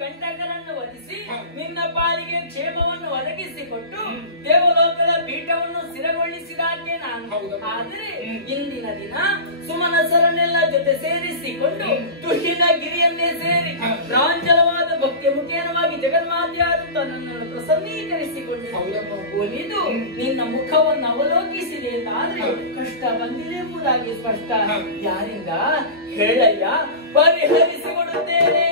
ಕಂಟಕರನ್ನು ವಧಿಸಿ ನಿನ್ನ ಪಾಲಿಗೆ ಕ್ಷೇಮವನ್ನು ಒದಗಿಸಿಕೊಟ್ಟು ದೇವಲೋಕದ ಪೀಠವನ್ನು ಸ್ಥಿರಗೊಳಿಸಿದಾಕೆ ನಾನು. ಆದರೆ ಇಂದಿನ ದಿನ ಸುಮನಸರನ್ನೆಲ್ಲ ಜೊತೆ ಸೇರಿಸಿಕೊಂಡು ತುಹಿನ ಗಿರಿಯನ್ನೇ ಸೇರಿ ಪ್ರಾಂಜಲವಾದ ಭಕ್ತಿ ಮುಖೇನವಾಗಿ ಜಗನ್ಮಾತೆಯಾದ ನನ್ನನ್ನು ಪ್ರಸನ್ನೀಕರಿಸಿಕೊಂಡಿದ್ದೆ. ಒಲಿದು ನಿನ್ನ ಮುಖವನ್ನು ಅವಲೋಕಿಸಿದೆ ಎಂದಾದ್ರೆ ಕಷ್ಟ ಬಂದಿದೆ ಎಂಬುದಾಗಿ ಸ್ಪಷ್ಟ. ಯಾರಿಂದ ಹೇಳಯ್ಯ, ಪರಿಹರಿಸಿಕೊಡುತ್ತೇನೆ.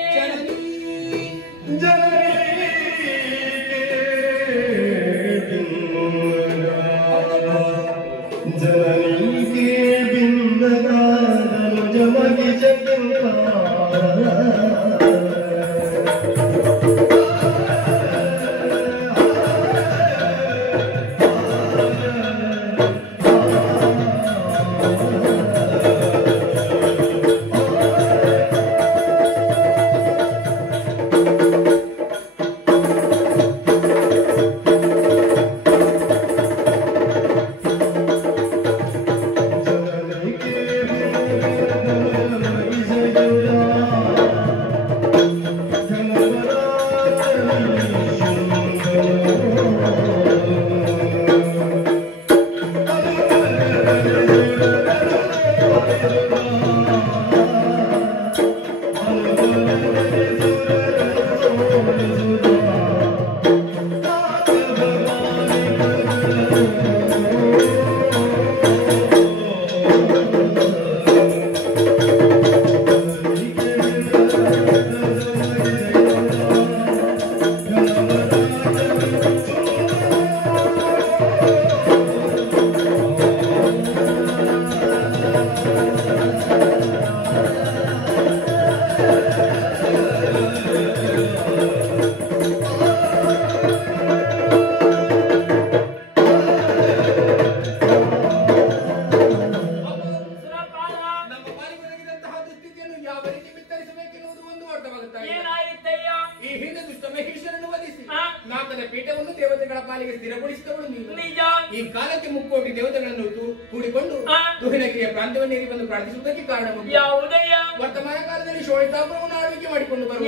ವರ್ತಮಾನ ಕಾಲದಲ್ಲಿ ಶೋಣಿತಾಪುರವನ್ನು ಆಳ್ವಿಕೆ ಮಾಡಿಕೊಂಡು ಬರುವ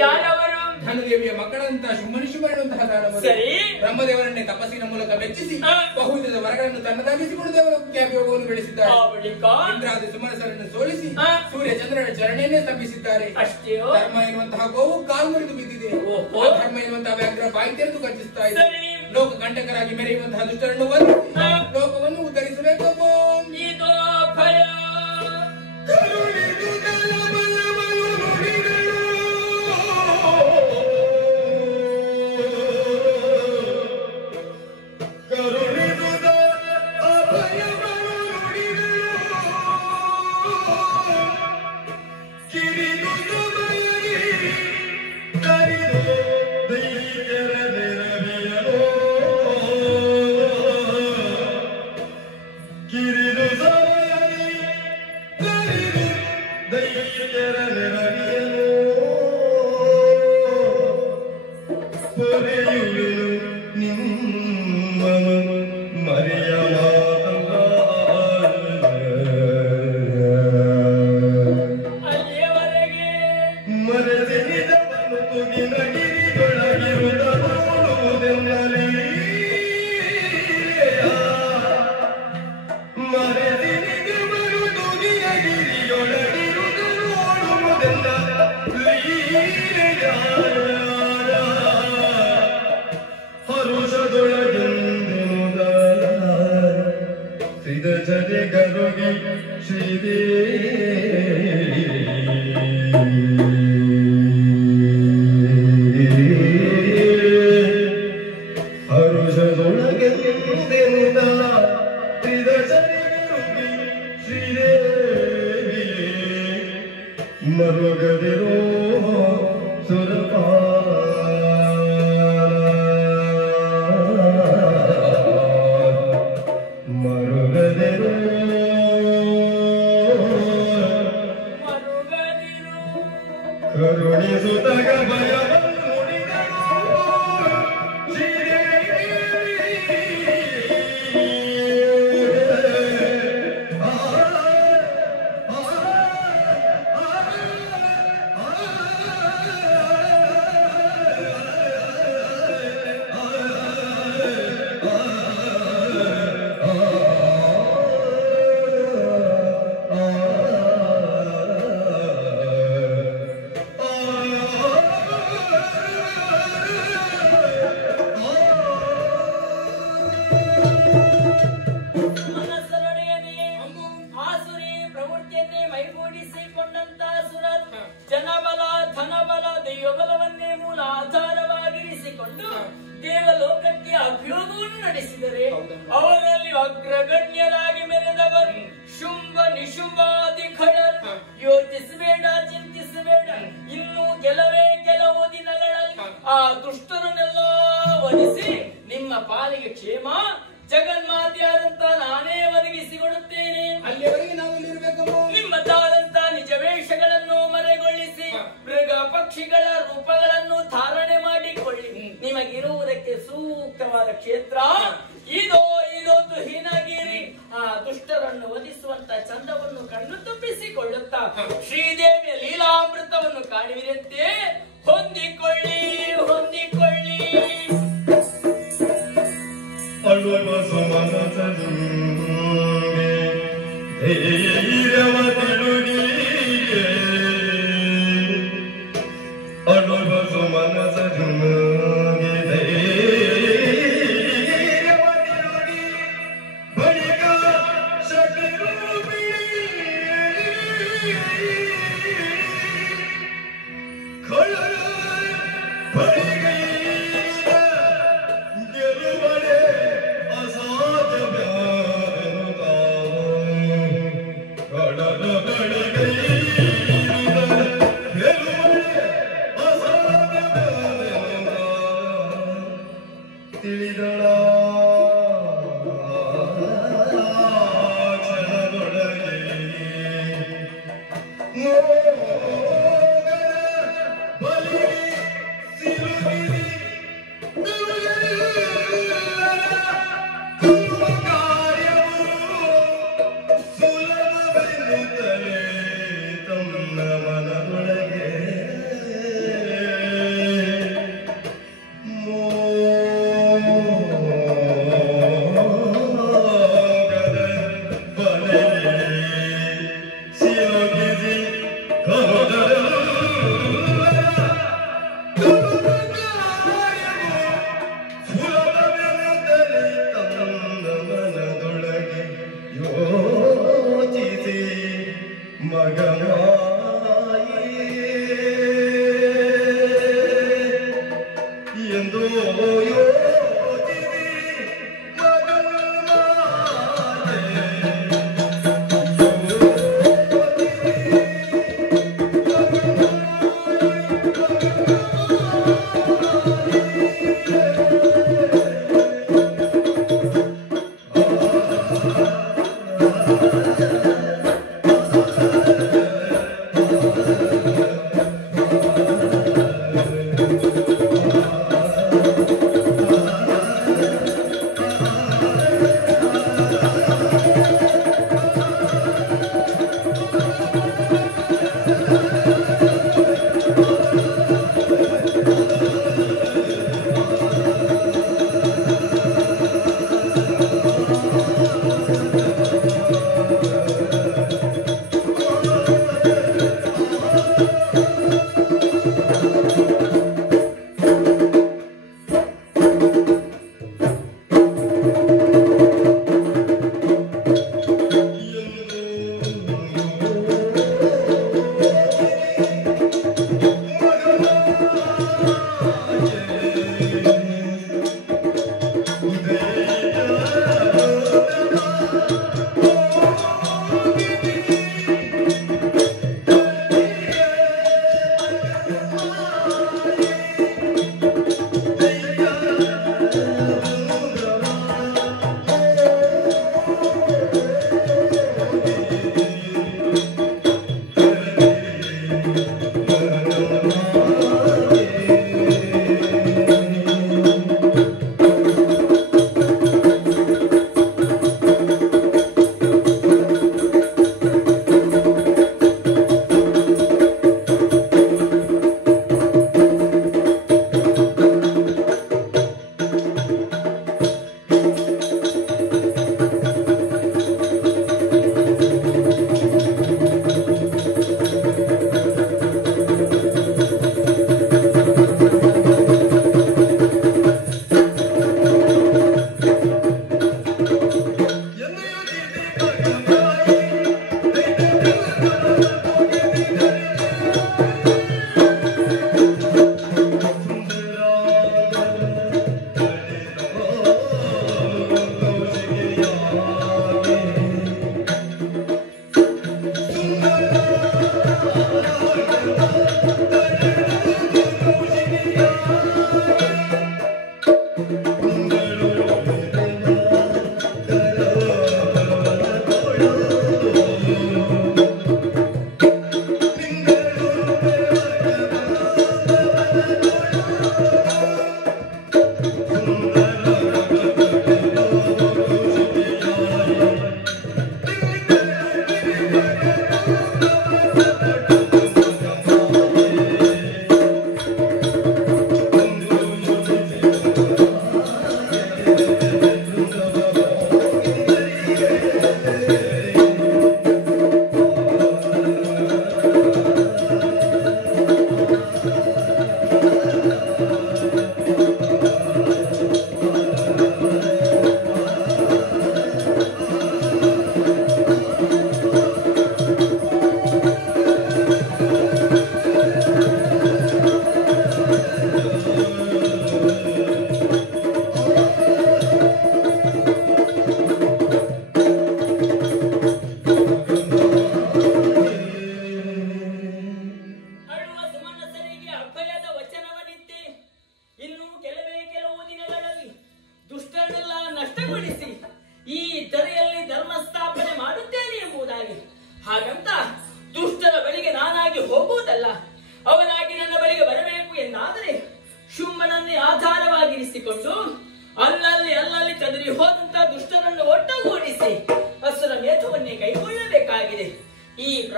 ಧನುದೇವಿಯ ಮಕ್ಕಳಂತಹ ಶುಂಭನಿಶುಭರಂತಹ ದಾನವರು ಬ್ರಹ್ಮದೇವರನ್ನೇ ತಪಸ್ಸಿನ ಮೂಲಕ ಮೆಚ್ಚಿಸಿ ಬಹುವಿಧದ ವರಗಳನ್ನು ತನ್ನದಾಗಿಸಿಕೊಂಡು ದೇವಲೋಕಕ್ಕೆ ಅಭಿಯೋಗವನ್ನು ಬೆಳೆಸಿದ್ದಾರೆ. ಇಂದ್ರಾದಿ ಸುಮನಸರನ್ನು ಸೋಲಿಸಿ ಸೂರ್ಯ ಚಂದ್ರನ ಚರಣೆಯನ್ನೇ ಸ್ತಂಭಿಸಿದ್ದಾರೆ. ಧರ್ಮ ಎನ್ನುವಂತಹ ಗೋವು ಕಾಲು ಮುರಿದು ಬಿದ್ದಿದೆ. ಧರ್ಮ ಎನ್ನುವಂತಹ ವ್ಯಾಘ್ರ ಬಾಯಿ ತೆರೆದು ಗರ್ಜಿಸ್ತಾ ಇದೆ. ಲೋಕ ಕಂಟಕರಾಗಿ ಮೆರೆಯುವಂತಹ ದುಷ್ಟರನ್ನು ವಧಿಸಿ ಲೋಕವನ್ನು ಉದ್ಧರಿಸಬೇಕಪ್ಪ. ಅಭಿಯೋಗವನ್ನು ನಡೆಸಿದರೆ ಅವರಲ್ಲಿ ಅಗ್ರಗಣ್ಯರಾಗಿ ಮೆರೆದವರು ಶುಂಭ ನಿಶುಂಭಾದಿ ಖಳರು. ಯೋಚಿಸಬೇಡ, ಚಿಂತಿಸಬೇಡ, ಇನ್ನು ಕೆಲವು ದಿನಗಳಲ್ಲಿ ಆ ದುಷ್ಟರನ್ನೆಲ್ಲ ವಧಿಸಿ ನಿಮ್ಮ ಪಾಲಿಗೆ ಕ್ಷೇಮ ಜಗನ್ಮಾತೆಯಾದಂತ ನಾನೇ ಒದಗಿಸಿಕೊಡುತ್ತೇನೆ. ಅಲ್ಲಿಯವರೆಗೆ ನಾವೆಲ್ಲಿರ್ಬೇಕಮ್ಮ? ನಿಮ್ಮದಾದಂತ ನಿಜ ವೇಷಗಳನ್ನು ಮರೆಗೊಳಿಸಿ ಮೃಗ ಪಕ್ಷಿಗಳ ರೂಪಗಳನ್ನು ಧಾರಣೆ ಮಾಡಿಕೊಳ್ಳಿ. ನಿಮಗಿರುವುದಕ್ಕೆ ಸೂಕ್ತವಾದ ಕ್ಷೇತ್ರ ಇದೋ ಹಿನಗಿರಿ. ಆ ದುಷ್ಟರನ್ನು ವಧಿಸುವಂತ ಚಂದವನ್ನು ಕಣ್ಣು ತುಂಬಿಸಿಕೊಳ್ಳುತ್ತಾ ಶ್ರೀದೇವಿಯ ಲೀಲಾಮೃತವನ್ನು ಕಾಣುವಿರಂತೆ ಹೊಂದಿಕೊಳ್ಳಿ. ಬಲಿ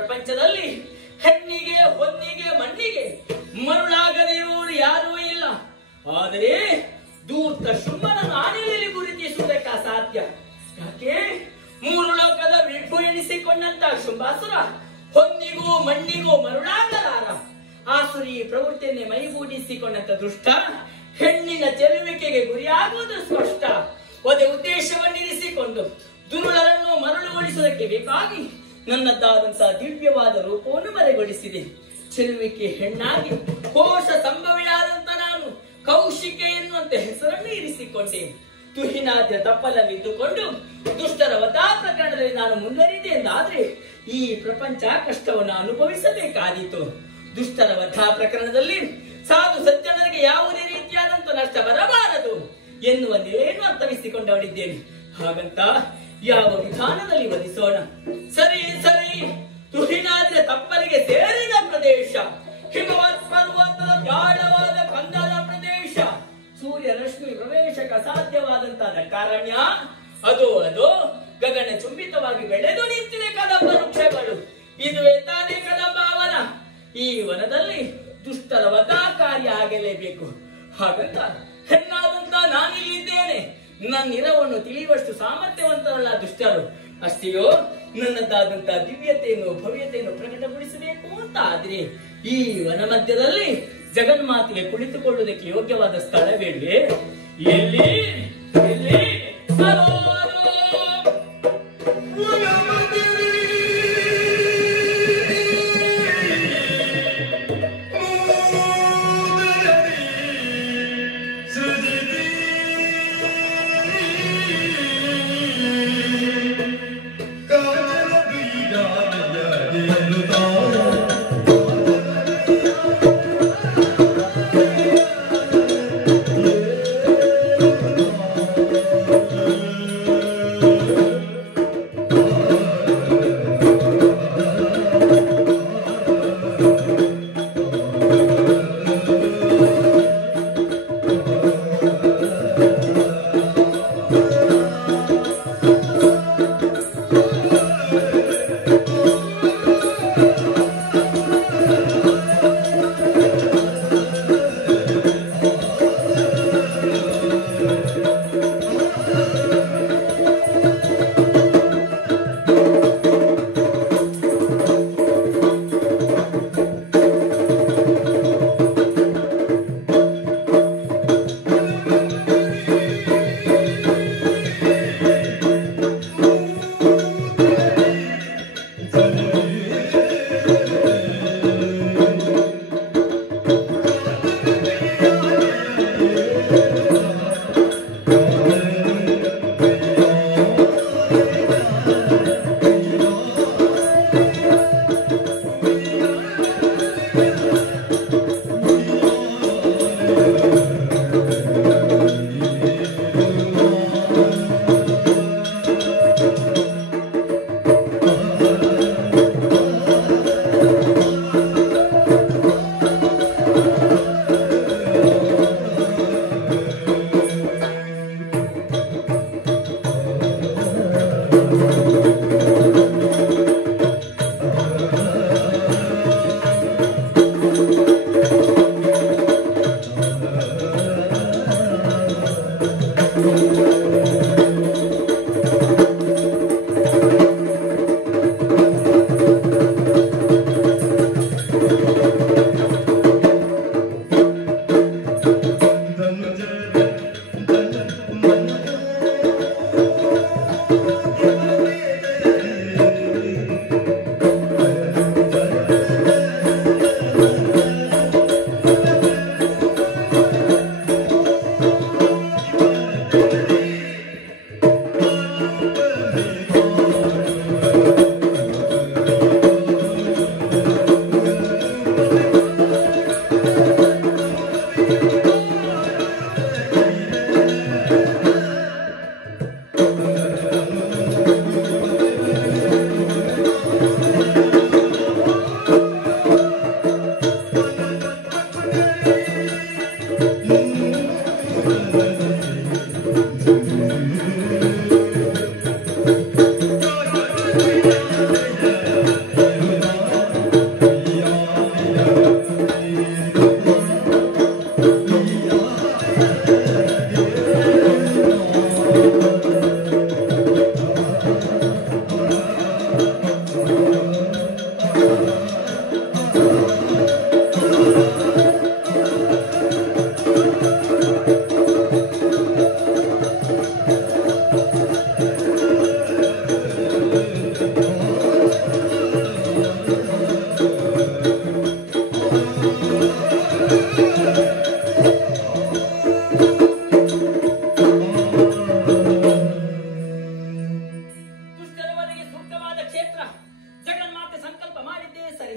ಪ್ರಪಂಚದಲ್ಲಿ ಹೆಣ್ಣಿಗೆ ಹೊನ್ನಿಗೆ ಮಣ್ಣಿಗೆ ಮರುಳಾಗದಿರುವುದು ಯಾರೂ ಇಲ್ಲ. ಆದರೆ ದೂತ ಶುಂಭನನ್ನು ಆನೆಯಲ್ಲಿ ಗುರುತಿಸುವುದಕ್ಕೆ ಅಸಾಧ್ಯ. ಯಾಕೆ? ಮೂರು ಲೋಕದ ವಿಭು ಎನಿಸಿಕೊಂಡಂತ ಶುಂಭಾಸುರ ಹೊನ್ನಿಗೂ ಮಣ್ಣಿಗೂ ಮರುಳಾಗಲಾರ. ಆಸುರಿ ಪ್ರವೃತ್ತಿಯನ್ನೇ ಮೈಗೂಡಿಸಿಕೊಂಡಂತ ದುಷ್ಟ ಹೆಣ್ಣಿನ ಚೆಲುವಿಕೆಗೆ ಗುರಿಯಾಗುವುದು ಸ್ಪಷ್ಟ. ಒಂದೇ ಉದ್ದೇಶವನ್ನಿರಿಸಿಕೊಂಡು ದುರುಳರನ್ನು ಮರಳುಗೊಳಿಸುವುದಕ್ಕೆ ಬೇಕಾಗಿ ನನ್ನದ್ದಾದಂತಹ ದಿವ್ಯವಾದ ರೂಪವನ್ನು ಮರೆಗೊಳಿಸಿದೆ. ಚೆಲುವಿಕೆ ಹೆಣ್ಣಾಗಿ ಕೋಶ ಸಂಭವಿಯಾದಂತ ನಾನು ಕೌಶಿಕೆ ಎನ್ನುವಂತೆ ಹೆಸರನ್ನು ಇರಿಸಿಕೊಂಡೆ. ತುಹಿನಾದ್ಯ ತಪ್ಪಲಲ್ಲಿದ್ದುಕೊಂಡು ದುಷ್ಟರ ವಧಾ ಪ್ರಕರಣದಲ್ಲಿ ನಾನು ಮುಂದುವರಿದೆ ಎಂದಾದ್ರೆ ಈ ಪ್ರಪಂಚ ಕಷ್ಟವನ್ನು ಅನುಭವಿಸಬೇಕಾದೀತು. ದುಷ್ಟರ ವಧಾ ಪ್ರಕರಣದಲ್ಲಿ ಸಾಧು ಸಜ್ಜನರಿಗೆ ಯಾವುದೇ ರೀತಿಯಾದಂತ ನಷ್ಟ ಬರಬಾರದು ಎನ್ನುವನ್ನೇನು ಅರ್ಥವಿಸಿಕೊಂಡವಳಿದ್ದೇನೆ. ಹಾಗಂತ ಯಾವ ವಿಧಾನದಲ್ಲಿ ವಧಿಸೋಣ? ಸರಿ ಸರಿ, ತುಹಿನಾದ್ಯ ತಪ್ಪಲಿಗೆ ಸೇರಿದ ಪ್ರದೇಶ, ಹಿಮವತ್ ಪರ್ವತದ ಗಾಢವಾದ ಕಂದದ ಪ್ರದೇಶ, ಸೂರ್ಯ ರಶ್ಮಿ ಪ್ರವೇಶಕ್ಕೆ ಅಸಾಧ್ಯವಾದಂತಹ ದಟ್ಟಾರಣ್ಯ, ಅದು ಗಗನ ಚುಂಬಿತವಾಗಿ ಬೆಳೆದು ನಿಂತಿದೆ ಕದಂಬ ವೃಕ್ಷಗಳು. ಇದುವೇ ತಾನೇ ಕದಂಬಾವನ. ಈ ವನದಲ್ಲಿ ದುಷ್ಟರ ವಧಾ ಕಾರ್ಯ ಆಗಲೇಬೇಕು. ಹಾಗಂತ ಹೆಣ್ಣಾದಂತ ನಾನಿಲ್ಲಿದ್ದೇನೆ. ನನ್ನ ಇರವನ್ನು ತಿಳಿಯುವಷ್ಟು ಸಾಮರ್ಥ್ಯವಂತರಲ್ಲ ದುಷ್ಟರು. ಅಷ್ಟೆಯೋ ನನ್ನದಾದಂತಹ ದಿವ್ಯತೆಯನ್ನು ಭವ್ಯತೆಯನ್ನು ಪ್ರಕಟಗೊಳಿಸಬೇಕು ಅಂತ ಆದ್ರೆ ಈ ವನ ಮಧ್ಯದಲ್ಲಿ ಜಗನ್ಮಾತೆಗೆ ಕುಳಿತುಕೊಳ್ಳುವುದಕ್ಕೆ ಯೋಗ್ಯವಾದ ಸ್ಥಳ ಬೇಡವೆ? ಎಲ್ಲಿ ಎಲ್ಲಿ ದುಷ್ಟರವರಿಗೆ ಸೂಕ್ತವಾದ ಕ್ಷೇತ್ರ ಜಗನ್ಮಾತೆ ಸಂಕಲ್ಪ ಮಾಡಿದ್ದೇ ಸರಿ.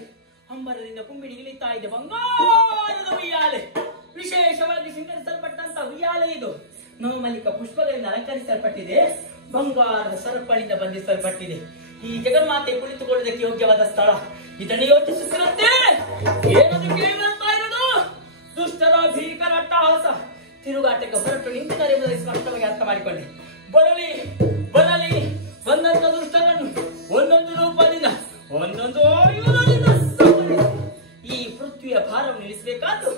ಅಂಬರದಿಂದ ಕುಂಬಿಡಿ ಇಳಿತಾ ಇದೆ ಬಂಗಾರದ ಉಯ್ಯಾಲೆ. ವಿಶೇಷವಾಗಿ ಶೃಂಗರಿಸಲ್ಪಟ್ಟಂತ ಉಯ್ಯಾಲೆ ಇದು. ನವಮಲ್ಲಿಕ ಪುಷ್ಪಗಳಿಂದ ಅಲಂಕರಿಸಲ್ಪಟ್ಟಿದೆ. ಬಂಗಾರದ ಸರಪಳಿಯಿಂದ ಬಂಧಿಸಲ್ಪಟ್ಟಿದೆ. ಈ ಜಗನ್ಮಾತೆ ಕುಳಿತುಕೊಳ್ಳುವುದಕ್ಕೆ ಯೋಗ್ಯವಾದ ಸ್ಥಳ. ಇದನ್ನು ಯೋಚಿಸುತ್ತಿರುತ್ತೆ ಏನದು ಕೇಳಿ ಬರ್ತಾ ಇರೋದು? ದುಷ್ಟರ ಭೀಕರ ಅಟ್ಟಹಾಸ ತಿರುಗಾಟಕ್ಕೆ ಹೊರಟು ನಿಂತಿದ್ದಾರೆ ಎಂಬುದನ್ನು ಸ್ಪಷ್ಟವಾಗಿ ಅರ್ಥ ಮಾಡಿಕೊಂಡೆ. ಬರಲಿ ಬರಲಿ ಒಂದೊಂದು ದುಷ್ಟರನ್ನು ಒಂದೊಂದು ರೂಪದಿಂದ ಒಂದೊಂದು ಆಯುಧದಿಂದ ಸಂಹರಿಸಿ ಈ ಪೃಥ್ವಿಯ ಭಾರವನ್ನು ಇಳಿಸಬೇಕಾದ್ದು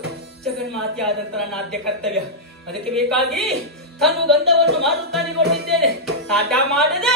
ಜಗನ್ಮಾತೆ ಆದಂತ ನನ್ನ ಆದ್ಯ ಕರ್ತವ್ಯ. ಅದಕ್ಕೆ ಬೇಕಾಗಿ ತನ್ನ ಗಂಧವನ್ನು ಮಾರುತ್ತಾನೆ ಕೊಟ್ಟಿದ್ದೇನೆ. ತಾಟ ಮಾಡದೆ